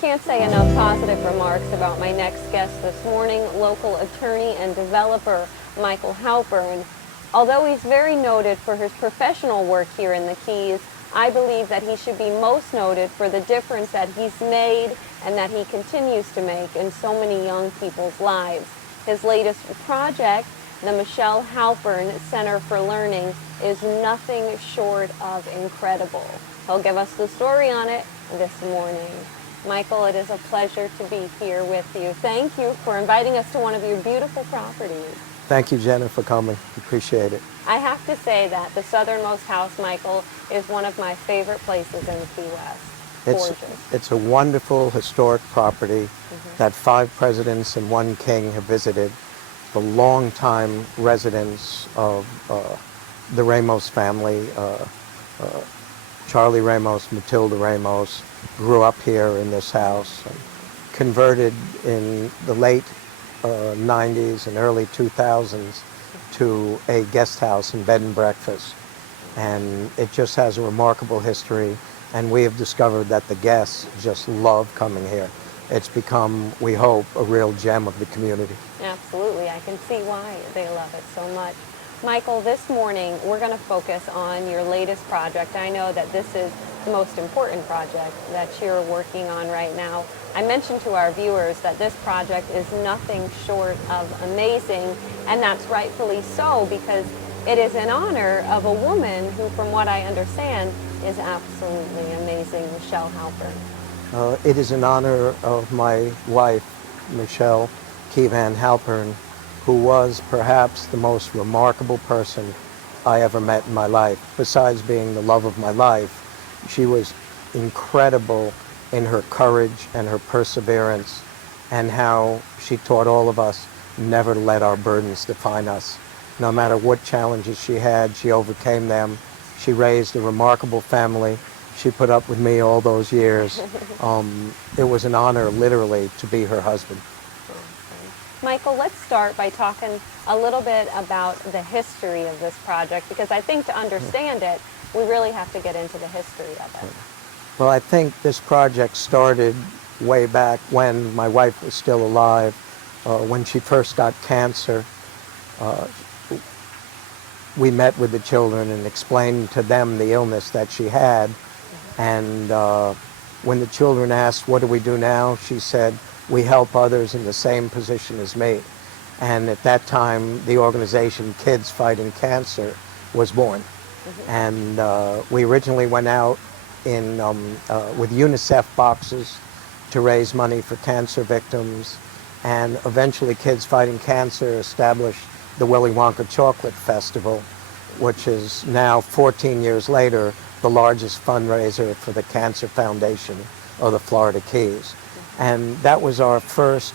can't say enough positive remarks about my next guest this morning, local attorney and developer Michael Halpern. Although he's very noted for his professional work here in the Keys, I believe that he should be most noted for the difference that he's made and that he continues to make in so many young people's lives. His latest project, the Michelle Halpern Center for Learning, is nothing short of incredible. He'll give us the story on it this morning. Michael, it is a pleasure to be here with you. Thank you for inviting us to one of your beautiful properties. Thank you, Jenna, for coming. Appreciate it. I have to say that the southernmost house, Michael, is one of my favorite places in Key West. Gorgeous. It's a wonderful historic property that 5 presidents and 1 king have visited. The longtime residents of the Ramos family, Charlie Ramos, Matilda Ramos, grew up here in this house, and converted in the late 90s and early 2000s to a guest house and bed and breakfast. And it just has a remarkable history, and we have discovered that the guests just love coming here. It's become, we hope, a real gem of the community. Absolutely. I can see why they love it so much. Michael, this morning we're going to focus on your latest project. I know that this is the most important project that you're working on right now. I mentioned to our viewers that this project is nothing short of amazing, and that's rightfully so, because it is in honor of a woman who, from what I understand, is absolutely amazing, Michelle Halpern. It is in honor of my wife, Michelle Kevan Halpern, who was perhaps the most remarkable person I ever met in my life. Besides being the love of my life, she was incredible in her courage and her perseverance, and how she taught all of us never to let our burdens define us. No matter what challenges she had, she overcame them. She raised a remarkable family. She put up with me all those years. It was an honor, literally, to be her husband. Michael, let's start by talking a little bit about the history of this project, because I think to understand it, we really have to get into the history of it. Well, I think this project started way back when my wife was still alive. When she first got cancer, we met with the children and explained to them the illness that she had. And when the children asked, what do we do now? She said, we help others in the same position as me. And at that time, the organization Kids Fighting Cancer was born. And we originally went out with UNICEF boxes to raise money for cancer victims. And eventually Kids Fighting Cancer established the Willy Wonka Chocolate Festival, which is now, 14 years later, the largest fundraiser for the Cancer Foundation of the Florida Keys. And that was our first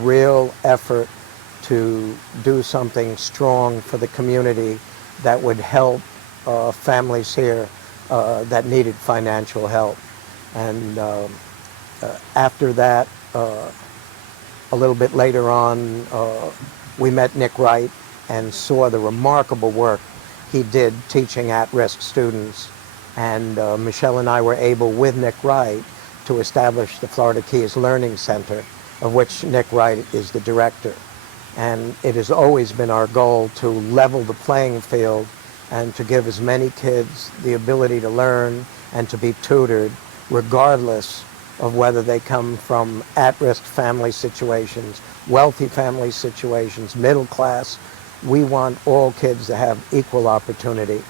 real effort to do something strong for the community that would help families here that needed financial help. And after that, a little bit later on, we met Nick Wright and saw the remarkable work he did teaching at-risk students. And Michelle and I were able, with Nick Wright, to establish the Florida Keys Learning Center, of which Nick Wright is the director. And it has always been our goal to level the playing field and to give as many kids the ability to learn and to be tutored, regardless of whether they come from at-risk family situations, wealthy family situations, middle class. We want all kids to have equal opportunity.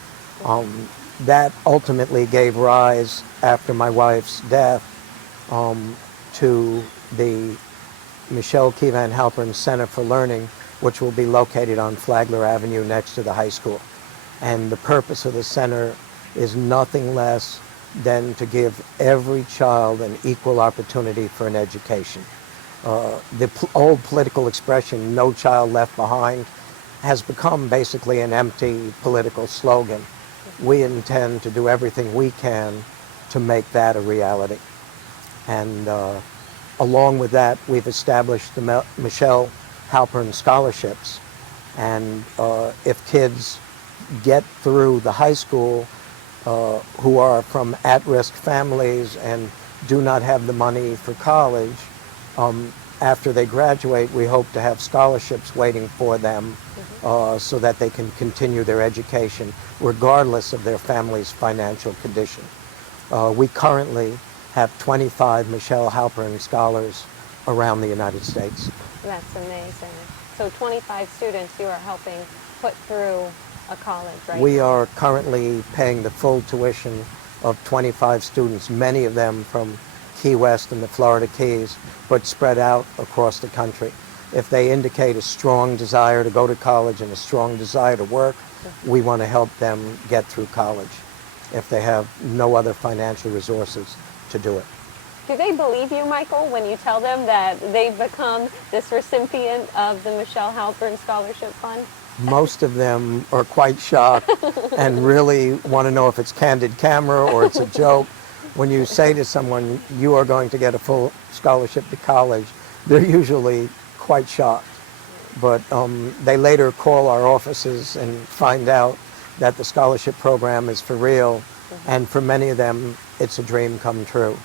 That ultimately gave rise, after my wife's death, to the Michelle Kevan Halpern Center for Learning, which will be located on Flagler Avenue next to the high school. And the purpose of the center is nothing less than to give every child an equal opportunity for an education. The old political expression, "No child left behind," has become basically an empty political slogan. We intend to do everything we can to make that a reality. And along with that, we've established the Michelle Halpern Scholarships. And if kids get through the high school who are from at-risk families and do not have the money for college, after they graduate, we hope to have scholarships waiting for them so that they can continue their education regardless of their family's financial condition. We currently have 25 Michelle Halpern Scholars around the United States. That's amazing. So 25 students you are helping put through a college, right? We are currently paying the full tuition of 25 students, many of them from Key West and the Florida Keys, but spread out across the country. If they indicate a strong desire to go to college and a strong desire to work, we want to help them get through college if they have no other financial resources to do it. Do they believe you, Michael, when you tell them that they've become this recipient of the Michelle Halpern Scholarship Fund? Most of them are quite shocked and really want to know if it's candid camera or it's a joke. When you say to someone, you are going to get a full scholarship to college, they're usually quite shocked. But they later call our offices and find out that the scholarship program is for real, and for many of them, it's a dream come true.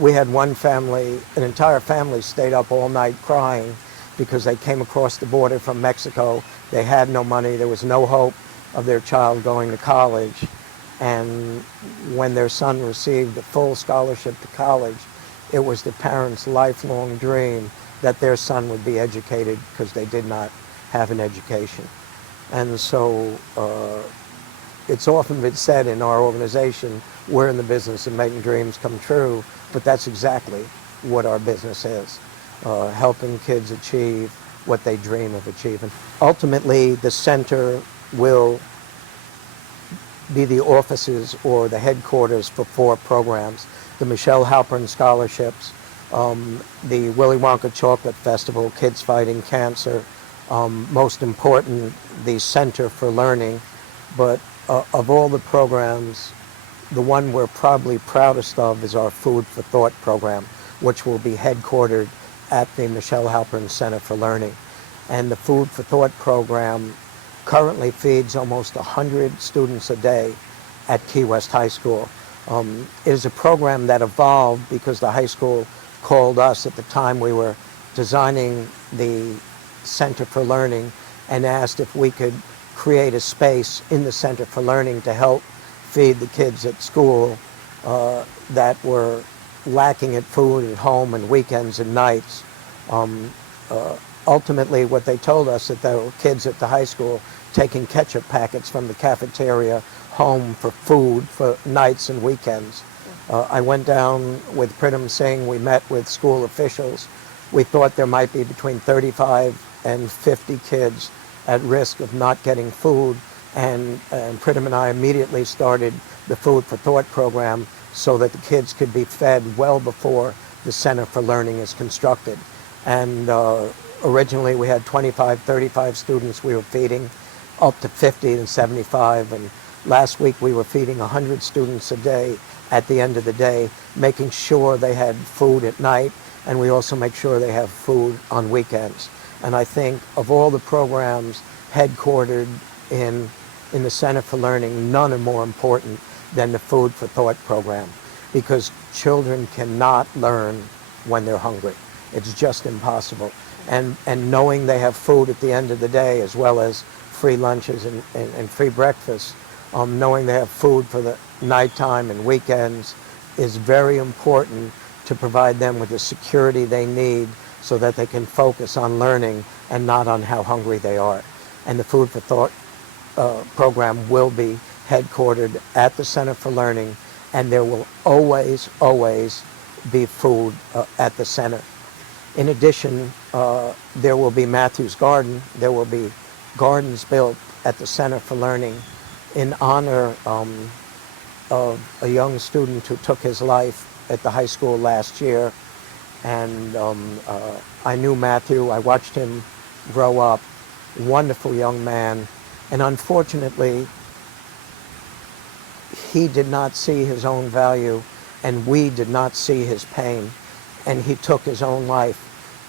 We had one family, an entire family stayed up all night crying because they came across the border from Mexico. They had no money. There was no hope of their child going to college. And when their son received a full scholarship to college, it was the parents' lifelong dream that their son would be educated because they did not have an education. And so it's often been said in our organization, we're in the business of making dreams come true, but that's exactly what our business is, helping kids achieve what they dream of achieving. Ultimately, the center will be the offices or the headquarters for 4 programs: the Michelle Halpern Scholarships, the Willy Wonka Chocolate Festival, Kids Fighting Cancer, most important, the Center for Learning. But of all the programs, the one we're probably proudest of is our Food for Thought program, which will be headquartered at the Michelle Halpern Center for Learning. And the Food for Thought program currently feeds almost 100 students a day at Key West High School. It is a program that evolved because the high school called us at the time we were designing the Center for Learning and asked if we could create a space in the Center for Learning to help feed the kids at school that were lacking at food at home and weekends and nights. Ultimately, what they told us that there were kids at the high school taking ketchup packets from the cafeteria home for food for nights and weekends. I went down with Pritam Singh. We met with school officials. We thought there might be between 35 and 50 kids at risk of not getting food, and Pritam and I immediately started the Food for Thought program so that the kids could be fed well before the Center for Learning is constructed. And originally we had 25, 35 students we were feeding, up to 50 and 75, and last week we were feeding 100 students a day at the end of the day, making sure they had food at night, and we also make sure they have food on weekends. And I think of all the programs headquartered in the Center for Learning, none are more important than the Food for Thought program, because children cannot learn when they're hungry. It's just impossible. And knowing they have food at the end of the day, as well as free lunches and free breakfasts, knowing they have food for the nighttime and weekends is very important to provide them with the security they need so that they can focus on learning and not on how hungry they are. And the Food for Thought program will be headquartered at the Center for Learning, and there will always, always be food at the center. In addition, there will be Matthew's Garden. There will be gardens built at the Center for Learning in honor of a young student who took his life at the high school last year. And I knew Matthew. I watched him grow up. Wonderful young man. And unfortunately, he did not see his own value, and we did not see his pain, and he took his own life.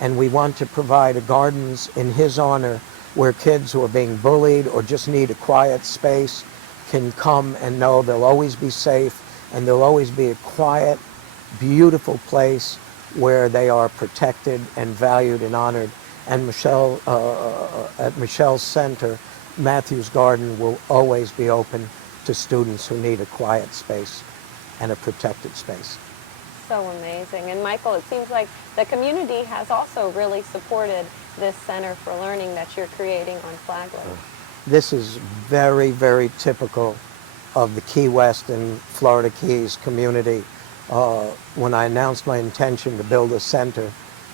And we want to provide gardens in his honor where kids who are being bullied or just need a quiet space can come and know they'll always be safe, and there'll always be a quiet, beautiful place where they are protected and valued and honored. And at Michelle's Center, Matthews Garden will always be open to students who need a quiet space and a protected space. So amazing. And Michael, it seems like the community has also really supported this Center for Learning that you're creating on Flag Lake. This is very, very typical of the Key West and Florida Keys community. When I announced my intention to build a center,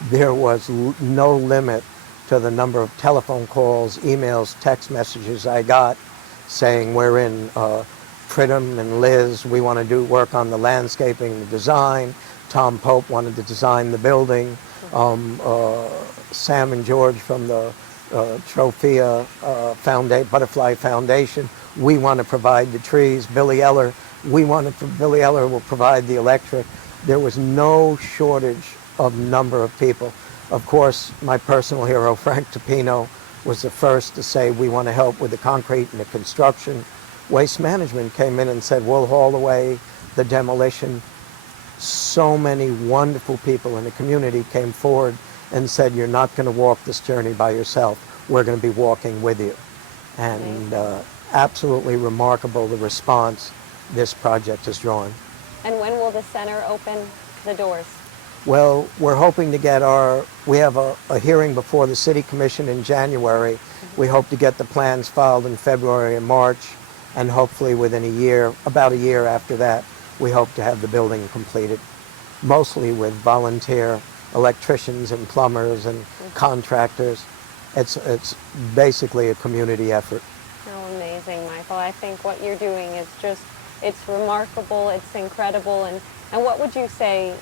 there was no limit to the number of telephone calls, emails, text messages I got saying we're in Pridham and Liz, we want to do work on the landscaping, the design. Tom Pope wanted to design the building. Sam and George from the Trophea Butterfly Foundation, we want to provide the trees. Billy Eller will provide the electric. There was no shortage of number of people. Of course, my personal hero, Frank Topino, was the first to say we want to help with the concrete and the construction. Waste Management came in and said we'll haul away the demolition. So many wonderful people in the community came forward and said you're not going to walk this journey by yourself. We're going to be walking with you. And absolutely remarkable the response this project has drawn. And when will the center open the doors? Well, we're hoping to we have a hearing before the City Commission in January. We hope to get the plans filed in February and March, and hopefully within about a year after that, we hope to have the building completed, mostly with volunteer electricians and plumbers and contractors. It's basically a community effort. How amazing, Michael. I think what you're doing is it's remarkable, it's incredible. And what would you say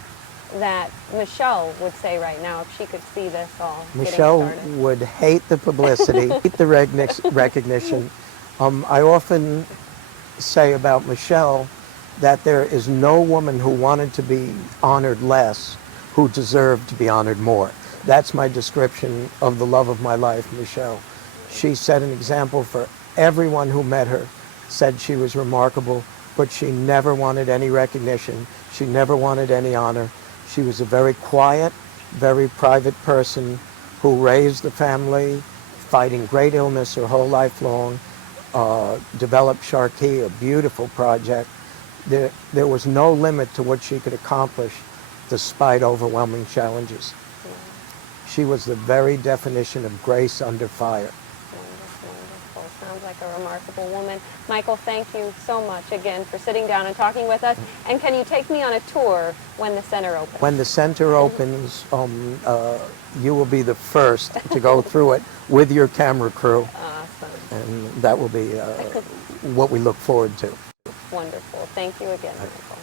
that Michelle would say right now if she could see this all Michelle getting started? would hate the publicity, hate the recognition. I often say about Michelle that there is no woman who wanted to be honored less who deserved to be honored more. That's my description of the love of my life, Michelle. She set an example for everyone who met her, said she was remarkable, but she never wanted any recognition. She never wanted any honor. She was a very quiet, very private person who raised the family, fighting great illness her whole life long, developed Sharkey, a beautiful project. There was no limit to what she could accomplish despite overwhelming challenges. She was the very definition of grace under fire. Wonderful. Sounds like a remarkable woman. Michael, thank you so much again for sitting down and talking with us. And can you take me on a tour when the center opens? When the center opens, you will be the first to go through it with your camera crew. Awesome. And that will be what we look forward to. Wonderful. Thank you again, Michael.